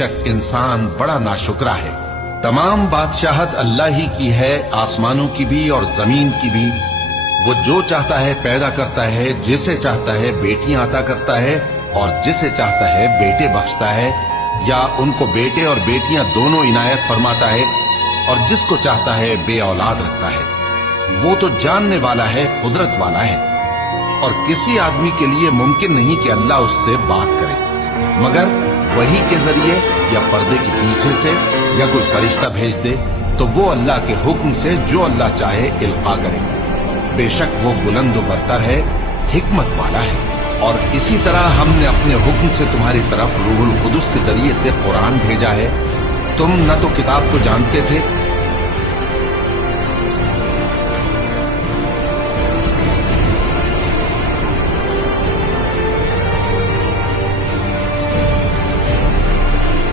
शक इंसान बड़ा नाशुक्रा है। तमाम बादशाहत अल्लाह ही की है, आसमानों की भी और जमीन की भी। वो जो चाहता है पैदा करता है, जिसे चाहता है बेटियां अता करता है और जिसे चाहता है बेटे बख्शता है, या उनको बेटे और बेटियां दोनों इनायत फरमाता है, और जिसको चाहता है बे औलाद रखता है। वो तो जानने वाला है, कुदरत वाला है, और किसी आदमी के लिए मुमकिन नहीं कि अल्लाह उससे बात करे मगर वही के जरिए या पर्दे के पीछे से या कोई फरिश्ता भेज दे, तो वो अल्लाह के हुक्म से जो अल्लाह चाहे इल्का करे। बेशक वो बुलंद बरतर है, हिकमत वाला है। और इसी तरह हमने अपने हुक्म से तुम्हारी तरफ रूहुल कुदुस के जरिए से कुरान भेजा है। तुम न तो किताब को जानते थे